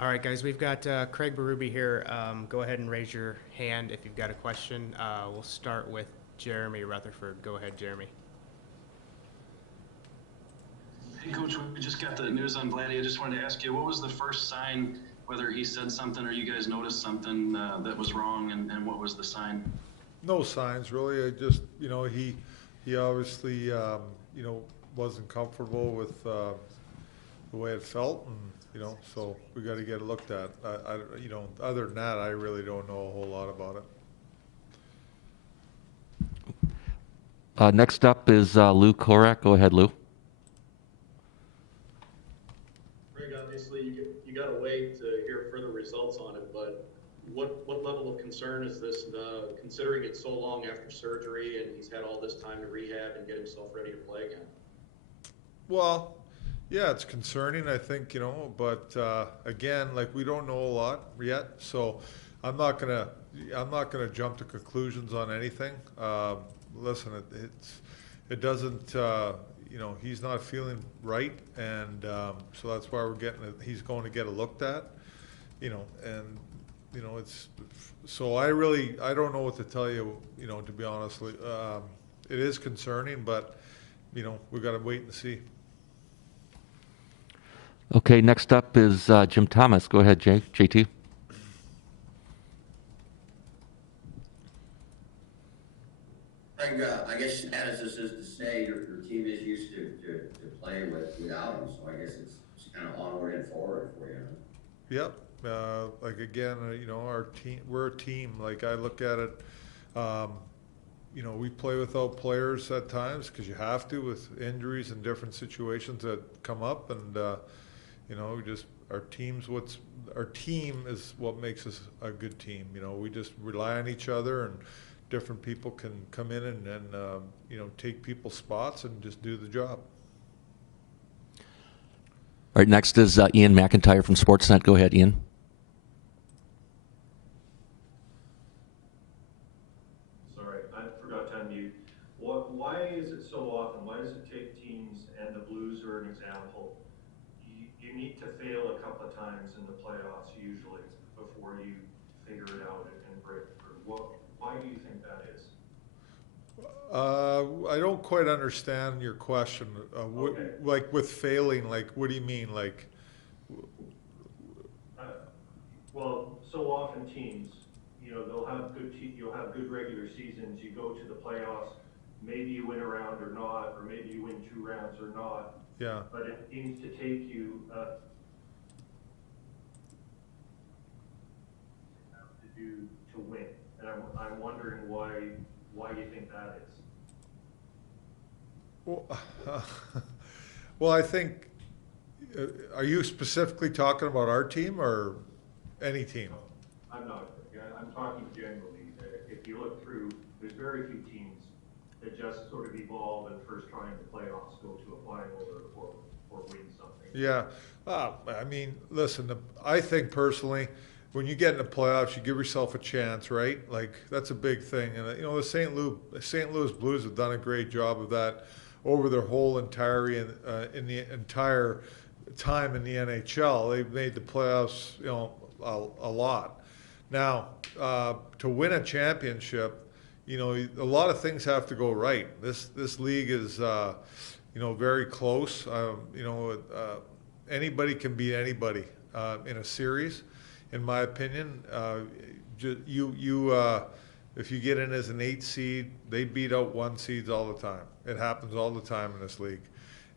All right, guys, we've got Craig Berube here. Go ahead and raise your hand if you've got a question. We'll start with Jeremy Rutherford. Go ahead, Jeremy. Hey, Coach, we just got the news on Vladdy. I just wanted to ask you, what was the first sign, whether he said something or you guys noticed something that was wrong, and what was the sign? No signs really. I just, he obviously, wasn't comfortable with the way it felt, and so we got to get it looked at. Other than that, I really don't know a whole lot about it. Next up is Lou Korak. Go ahead, Lou. Craig, obviously you got to wait to hear further results on it, but what level of concern is this, considering it's so long after surgery and he's had all this time to rehab and get himself ready to play again? Well, yeah, it's concerning, I think, but again, like, we don't know a lot yet, so I'm not gonna jump to conclusions on anything. Listen, it doesn't, he's not feeling right, and so that's why he's going to get it looked at, it's, so I don't know what to tell you, to be honest. It is concerning, but, we've got to wait and see. Okay, next up is Jim Thomas. Go ahead, JT. Craig, I guess as this is to say, your team is used to playing without him, so I guess it's kind of onward and forward for you. Yep. Like, again, our team, we're a team. Like, I look at it, we play without players at times because you have to, with injuries and different situations that come up, and our team is what makes us a good team. We just rely on each other, and different people can come in and take people's spots and just do the job. All right, next is Ian McIntyre from Sportsnet. Go ahead, Ian. Sorry, I forgot to unmute. Why is it so often? Why does it take teams, and the Blues are an example, you need to fail a couple of times in the playoffs usually before you figure it out and break through? Why do you think that is? I don't quite understand your question. Okay. Like, with failing, like, what do you mean? Like, well, so often teams, they'll have you'll have good regular seasons. You go to the playoffs, maybe you win a round or not, or maybe you win 2 rounds or not. yeah. But it seems to take you to do to win, and I'm wondering why you think that is. Well, I think, are you specifically talking about our team or any team? I'm not. I'm talking generally. If you look through, there's very few teams that just sort of evolve and first try in the playoffs go to a final or win something. Yeah. I mean, listen, I think personally, when you get in the playoffs, you give yourself a chance, right? Like, that's a big thing. And, the St. Louis Blues have done a great job of that over their whole entire in the entire time in the NHL. They've made the playoffs, a lot. Now, to win a championship, a lot of things have to go right. This league is, very close. Anybody can beat anybody in a series, in my opinion. If you get in as an 8 seed, they beat out 1 seeds all the time. It happens all the time in this league.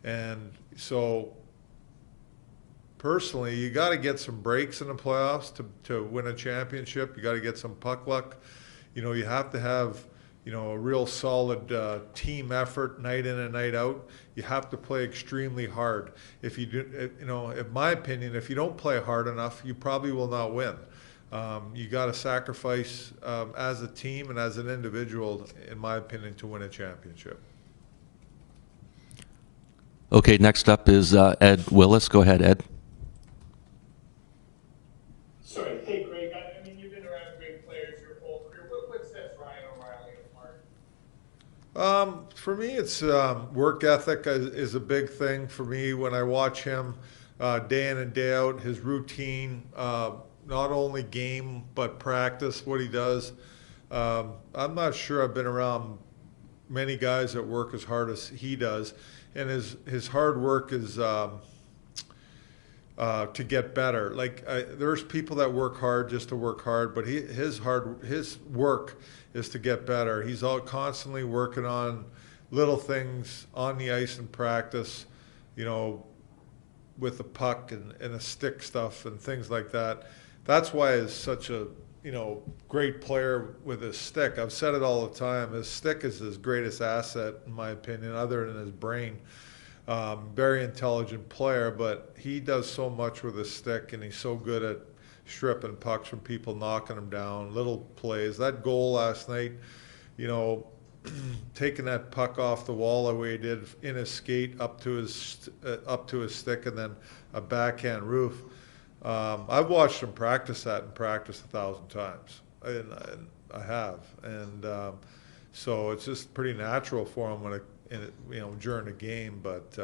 And so, personally, you got to get some breaks in the playoffs to win a championship. You got to get some puck luck. You have to have, a real solid team effort night in and night out. You have to play extremely hard. If you do, in my opinion, if you don't play hard enough, you probably will not win. You got to sacrifice as a team and as an individual, in my opinion, to win a championship. Okay, next up is Ed Willis. Go ahead, Ed. Sorry. Hey, Craig. I mean, you've been around great players your whole career. What sets Ryan O'Reilly apart? For me, it's work ethic is a big thing for me when I watch him. day in and day out, his routine, not only game but practice, what he does. I'm not sure I've been around many guys that work as hard as he does, and his hard work is to get better. Like there's people that work hard just to work hard, but his work is to get better. He's all constantly working on little things on the ice in practice, you know, with the puck and the stick stuff and things like that. That's why he's such a, you know, great player with his stick. I've said it all the time. His stick is his greatest asset, in my opinion, other than his brain. Very intelligent player, but he does so much with his stick, and he's so good at stripping pucks from people knocking him down, little plays. That goal last night, you know, taking that puck off the wall the way he did in his skate up to his stick, and then a backhand roof. I've watched him practice that in practice 1,000 times, and I have, and so it's just pretty natural for him when you know, during the game. But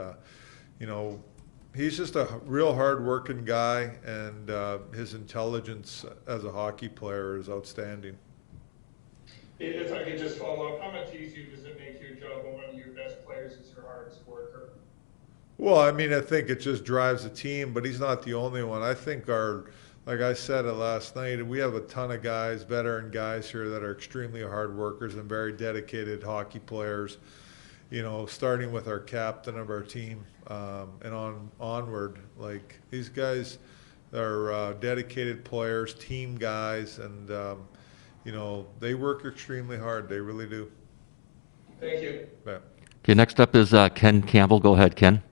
you know, he's just a real hard-working guy, and his intelligence as a hockey player is outstanding. If I could just follow up, how much easier does it make your job when one of your best players is your hardest worker? Well, I mean, I think it just drives the team, but he's not the only one. I think like I said it last night, we have a ton of guys, veteran guys here that are extremely hard workers and very dedicated hockey players. You know, starting with our captain of our team and onward. Like, these guys are dedicated players, team guys, and you know, they work extremely hard. They really do. Thank you. Yeah. Okay, next up is Ken Campbell. Go ahead, Ken.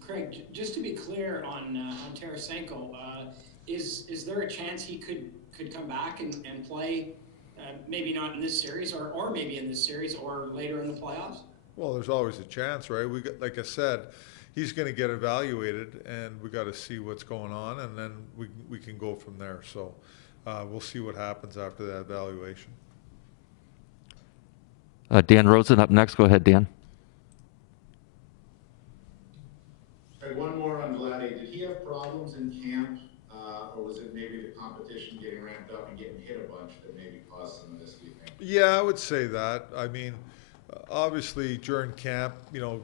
Craig, just to be clear on Tarasenko, is there a chance he could come back and play, maybe not in this series, or maybe in this series, or later in the playoffs? Well, there's always a chance, right? Like I said, he's going to get evaluated, and we got to see what's going on, and then we can go from there. So we'll see what happens after that evaluation. Dan Rosen up next. Go ahead, Dan. One more on Vladdy. Did he have problems in camp, or was it maybe the competition getting ramped up and getting hit a bunch that maybe caused some of this, do you think? Yeah, I would say that. I mean, obviously during camp, you know,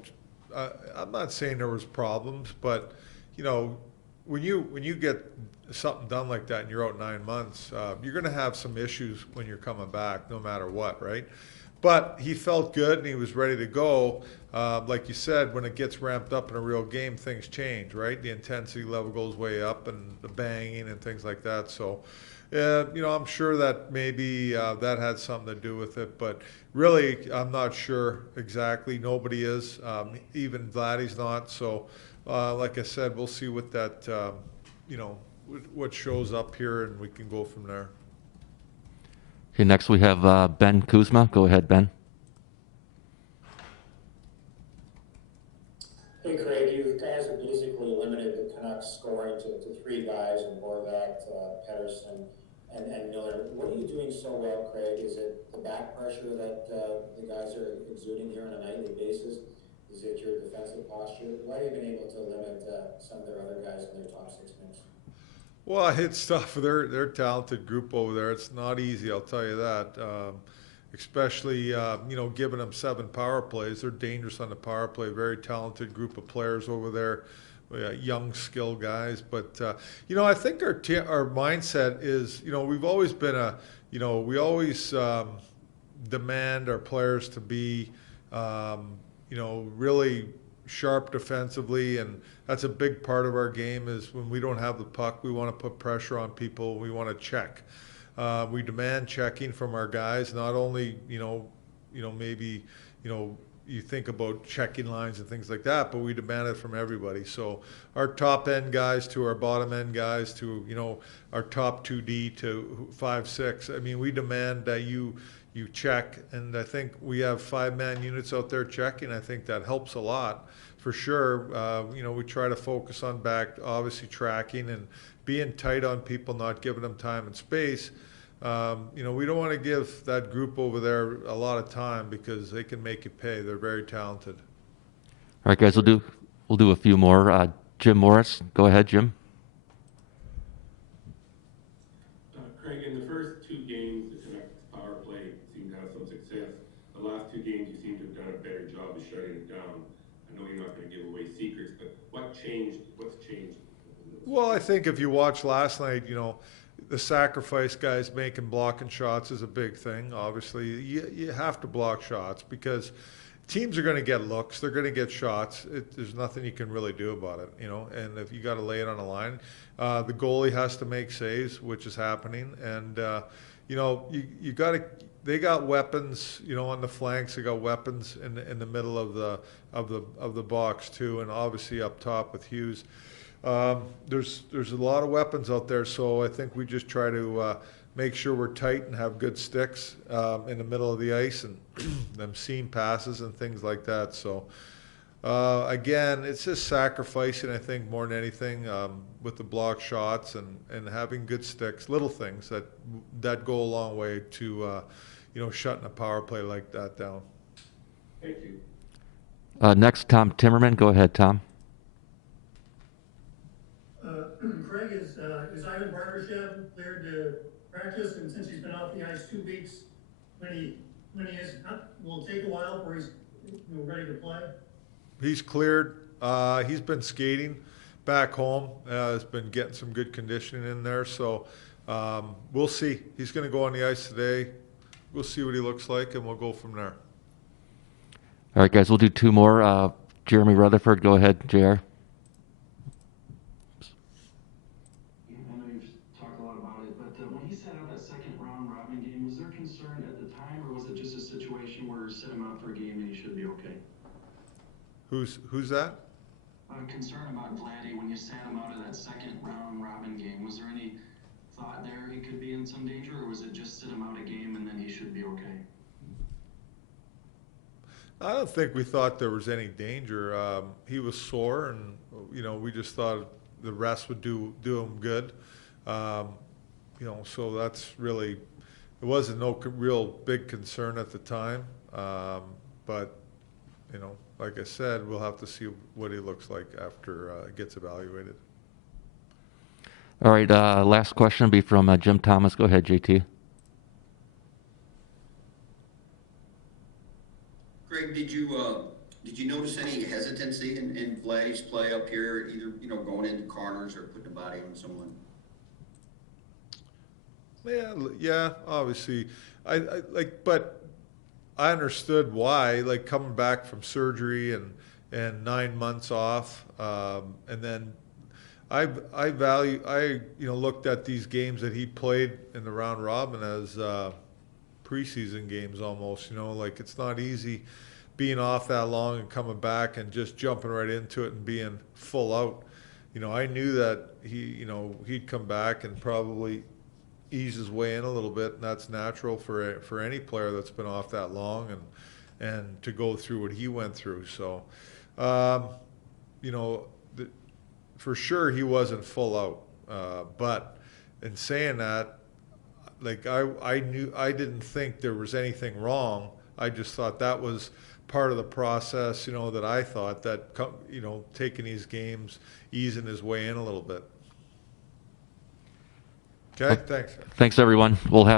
I'm not saying there was problems, but you know, when you get something done like that and you're out 9 months, you're going to have some issues when you're coming back, no matter what, right? But he felt good and he was ready to go. Like you said, when it gets ramped up in a real game, things change, right? The intensity level goes way up, and the banging and things like that. So, you know, I'm sure that maybe that had something to do with it. But really, I'm not sure exactly. Nobody is. Even Vladdy's not. So, like I said, we'll see what that, you know, what shows up here, and we can go from there. Okay, next we have Ben Kuzma. Go ahead, Ben. Hey, Craig, you guys have basically limited the Canucks scoring to 3 guys, and Horvat, Pettersson, and Miller. What are you doing so well, Craig? Is it the back pressure that the guys are exuding here on a nightly basis? Is it your defensive posture? Why have you been able to limit some of their other guys in their top 6 minutes? Well, it's tough. They're a talented group over there. It's not easy, I'll tell you that. Especially, you know, giving them 7 power plays. They're dangerous on the power play. Very talented group of players over there, young, skilled guys. But, you know, I think our mindset is, you know, we've always been you know, we always demand our players to be, you know, really sharp defensively, and that's a big part of our game. Is when we don't have the puck, we want to put pressure on people. We want to check. We demand checking from our guys. Not only, you know, maybe, you know, you think about checking lines and things like that, but we demand it from everybody. So our top end guys to our bottom end guys to, you know, our top 2D to 5-6. I mean, we demand that you check, and I think we have 5-man units out there checking. I think that helps a lot for sure. You know, we try to focus on back, obviously tracking and being tight on people, not giving them time and space. You know, we don't want to give that group over there a lot of time because they can make you pay. They're very talented. All right, guys, we'll do a few more. Jim Morris, go ahead, Jim. Craig, in the first 2 games, the Canucks power play seemed to have some success. The last 2 games, you seem to have done a better job of shutting it down. I know you're not going to give away secrets, but what changed? What's changed? Well, I think if you watched last night, you know, the sacrifice guys making blocking shots is a big thing. Obviously, you have to block shots because teams are going to get looks. They're going to get shots. There's nothing you can really do about it, you know. And if you got to lay it on the line, the goalie has to make saves, which is happening. And you know, you got to. They got weapons, you know, on the flanks. They got weapons in the middle of the box too, and obviously up top with Hughes. There's a lot of weapons out there, so I think we just try to make sure we're tight and have good sticks in the middle of the ice and them seam passes and things like that. So again, it's just sacrificing, I think, more than anything with the block shots and having good sticks, little things that go a long way to you know, shutting a power play like that down. Thank you. Next, Tom Timmerman. Go ahead, Tom. Craig, is Ivan Barbashev cleared to practice? And since he's been off the ice 2 weeks, when he is, will it take a while before he's ready to play? He's cleared. He's been skating back home. Has been getting some good conditioning in there. So we'll see. He's going to go on the ice today. We'll see what he looks like, and we'll go from there. All right, guys, we'll do 2 more. Jeremy Rutherford, go ahead, JR. I know you've talked a lot about it, but when he sat out that second round robin game, was there concern at the time, or was it just a situation where sit him out for a game and he should be okay? Who's that? Concern about Vladdy when you sat him out of that second round robin game. Was there any thought there he could be in some danger, or was it just sit him out a game and then he should be okay? I don't think we thought there was any danger. He was sore, and you know, we just thought the rest would do him good. You know, so that's really, it wasn't no real big concern at the time. But you know, like I said, we'll have to see what he looks like after he gets evaluated. All right, last question will be from Jim Thomas. Go ahead, JT. Greg, did you notice any hesitancy in Vladdy's play up here, either, you know, going into corners or putting a body on someone? Yeah, obviously. But I understood why, like coming back from surgery and 9 months off, and then I looked at these games that he played in the round robin as preseason games almost. You know, like it's not easy being off that long and coming back and just jumping right into it and being full out. You know, I knew that he'd come back and probably ease his way in a little bit, and that's natural for any player that's been off that long and to go through what he went through. So, you know, for sure he wasn't full out. But in saying that, like I didn't think there was anything wrong. I just thought that was part of the process, you know, that I thought that, you know, taking these games, easing his way in a little bit. Okay, thanks. Thanks, everyone. We'll have